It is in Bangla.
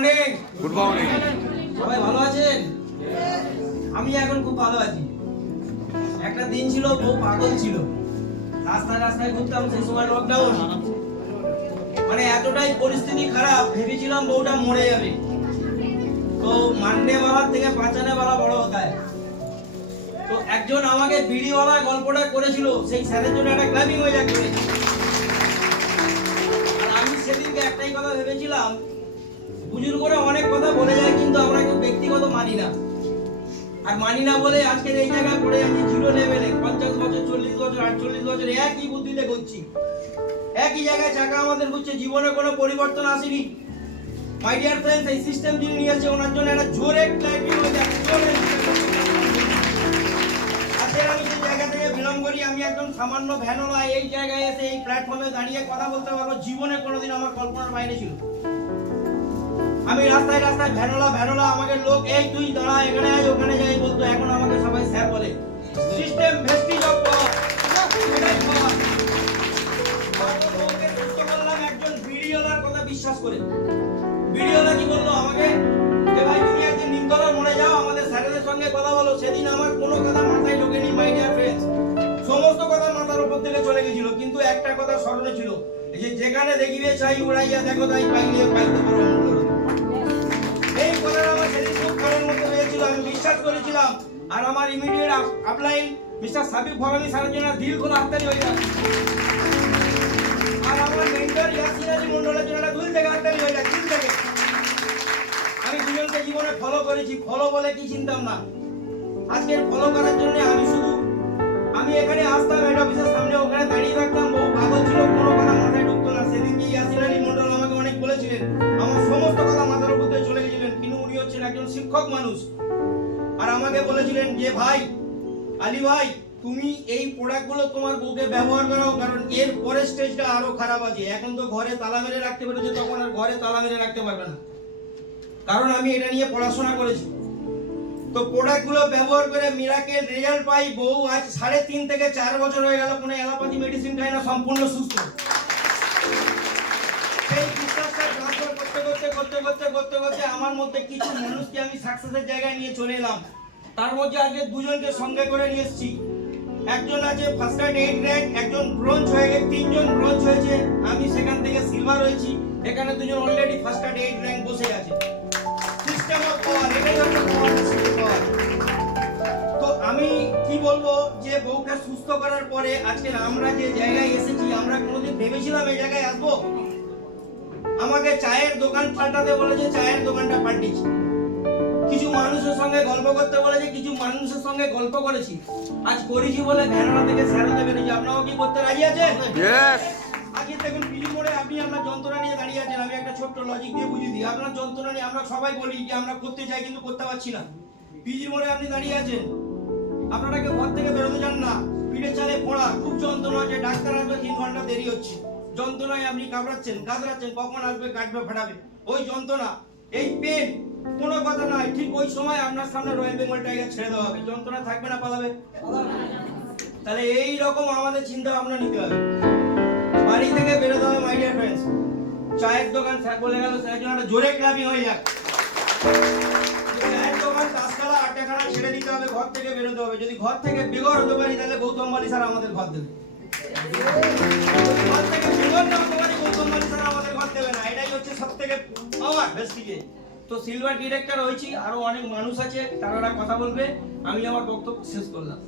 গুড মর্নিং সবাই ভালো আছেন? আমি এখন খুব ভালো আছি। একটা দিন ছিল বউ পাগল ছিল। রাস্তায় রাস্তায় ঘুরতাম, সেই সময় লকডাউন মানে এতটাই পরিস্থিতি খারাপ, ভেবেছিলাম বউটা মরে যাবে। তো মাননে বাবার থেকে বাঁচানে বাবা বড় হতা হয় তো একজন আমাকে বিড়িওয়ালা গল্পটা করেছিল, সেই স্যারের জন্য একটা ক্লাবিং হয়ে যাচ্ছে। আর আমি সেদিনকে একটাই কথা ভেবেছিলাম বুজুর্গরা অনেক কথা বলে যায়, কিন্তু আমরা কেউ ব্যক্তিগত মানি না। আর মানি না বলে আজকের এই জায়গায় পড়ে আছি জিরো লেভেলে পঞ্চাশ বছর, চল্লিশ বছর, আটচল্লিশ বছর একই বুদ্ধিতে করছি একই জায়গায় চাকা আমাদের ঘুরছে, জীবনে কোনো পরিবর্তন আসেনি। মাই ডিয়ার ফ্রেন্ডস এই সিস্টেম যিনি নিয়ে এসেছে, ওনার জন্য একটা জোরে ক্লাইপিং হয়ে যাক জোরে। আজকে আমি সেই জায়গা থেকে বিলং করি, আমি একজন সামান্য ভ্যানলা এই জায়গায় এসে এই প্ল্যাটফর্মে দাঁড়িয়ে কথা বলতে পারব। জীবনে কোনোদিন আমার কল্পনার বাইরে ছিল আমি রাস্তায় রাস্তায় ভ্যানোলা ভ্যানোলা আমাকে লোক, এই তুই দাঁড়া, এখানে আয়, ওখানে যাই বলতো, এখন আমাকে সবাই স্যার বলে। সিস্টেম সুস্থ করলাম একজন ভিডিওলার কথা বিশ্বাস করে। ভিডিওলা কি বলল আমাকে? যে ভাই, তুমি একদিন নিমতলার মনে যাও, আমাদের স্যারেদের সঙ্গে কথা বলো। সেদিন আমার কোনো কথা মাথায় ঢোকেনি মাই ডিয়ার ফ্রেন্ডস সমস্ত কথা মাথার উপর থেকে চলে গেছিল, কিন্তু একটা কথা স্মরণে ছিল। যে যেখানে দেখিবে চাই, উড়াইয়া দেখো, তাই পাইলে পাইতে পারো। আমি বিশ্বাস করেছিলাম। আর আমার immediate upline mister Sabik Bhabani স্যারের জন্য খোলা হাততালি হয়ে যাবে। আর আমার মেন্টর ইয়াসিন আলী মন্ডলের জন্য একটা দুল থেকে হাততালি হয়ে যায় দিল থেকে। আমি দুজনকে জীবনে ফলো করেছি ফলো বলে কি চিনতাম না। আজকের ফলো করার জন্য আমি শুধু আমি এখানে আসতাম হেড অফিসের সামনে, ওখানে দাঁড়িয়ে থাকতাম। যে ভাই, আলী ভাই, তুমি এই প্রোডাক্টগুলো তোমার বউকে ব্যবহার করো কারণ এর পরের স্টেজটা আরও খারাপ আছে। এখন তো ঘরে তালা মেরে রাখতে পেরেছে, তখন আর ঘরে তালা মেরে রাখতে পারবে না। কারণ আমি এটা নিয়ে পড়াশোনা করেছি। তো প্রোডাক্টগুলো ব্যবহার করে মিরাকেল রেজাল্ট পাই, বউ আজ সাড়ে তিন থেকে চার বছর হয়ে গেল, কোনো অ্যালোপ্যাথি মেডিসিন খায় না, সম্পূর্ণ সুস্থ। করতে করতে করতে করতে করতে আমার মধ্যে কিছু মানুষকে আমি সাকসেসের জায়গায় নিয়ে চলে এলাম। তার মধ্যে আজকে দুজনকে সঙ্গে করে নিয়ে এসেছি। একজন আছে ফার্স্ট এইট র্যাঙ্ক একজন ব্রোঞ্জ হয়ে গেছে, তিনজন ব্রোঞ্জ হয়েছে। আমি সেখান থেকে সিলভার হয়েছি, এখানে দুজন অলরেডি ফার্স্ট এইট র্যাঙ্ক বসে আছে। সিস্টেম অফ পাওয়ার এটাই হচ্ছে পাওয়ার তো আমি কি বলব যে বউকে সুস্থ করার পরে আজকে আমরা যে জায়গায় এসেছি, আমরা কোনোদিন ভেবেছিলাম এই জায়গায় আসব? আমাকে চায়ের দোকান পাল্টাতে বলেছে, চায়ের দোকানটা পাল্টিছি। কিছু মানুষের সঙ্গে গল্প করতে বলেছে কিছু মানুষের সঙ্গে গল্প করেছি। আজ করেছি বলে ভ্যানলা থেকে স্যারতে বেরিয়েছি আপনারাও কি করতে রাজি আছেন? আজকে দেখুন বিলি মোড়ে আপনি আপনার যন্ত্রণা নিয়ে দাঁড়িয়ে আছেন। আমি একটা ছোট্ট লজিক দিয়ে বুঝিয়ে দিই। আপনার যন্ত্রণা নিয়ে আমরা সবাই বলি যে আমরা করতে চাই কিন্তু করতে পারছি না। পিজি মোড়ে আপনি দাঁড়িয়ে আছেন। আপনারা কেউ ঘর থেকে বেরোতে চান না। পিঠে চালে পড়া। খুব যন্ত্রণা হচ্ছে। ডাক্তার আসবে তিন ঘণ্টা দেরি হচ্ছে। যন্ত্রণায় আপনি কামড়াচ্ছেন কাতরাচ্ছেন কখন আসবে কাটবে ফাটাবে। ওই যন্ত্রণা এই পেন ঠিক ওই সময় আপনার সামনে রয়্যাল বেঙ্গল টাইগার ছেড়ে দেওয়া হবে। যন্ত্রণা থাকবে না, পালাবে। তাহলে এই রকম আমাদের চিন্তা ভাবনা নিতে হবে। বাড়ি থেকে বেরোতে হবে মাই ডিয়ার ফ্রেন্ডস চায়ের দোকান স্যার বলে গেল, স্যার জন্য একটা জোরে ক্লাবিং হয়ে যাক। চায়ের দোকান তাসখালা আটটাখানা ছেড়ে দিতে হবে, ঘর থেকে বেরোতে হবে। যদি ঘর থেকে বেগর হতে পারি, তাহলে গৌতম বালি স্যার আমাদের ঘর দেবে। তো সিলভার ডিরেক্টর হয়েছি, আরও অনেক মানুষ আছে, তারা কথা বলবে। আমি আমার বক্তব্য শেষ করলাম।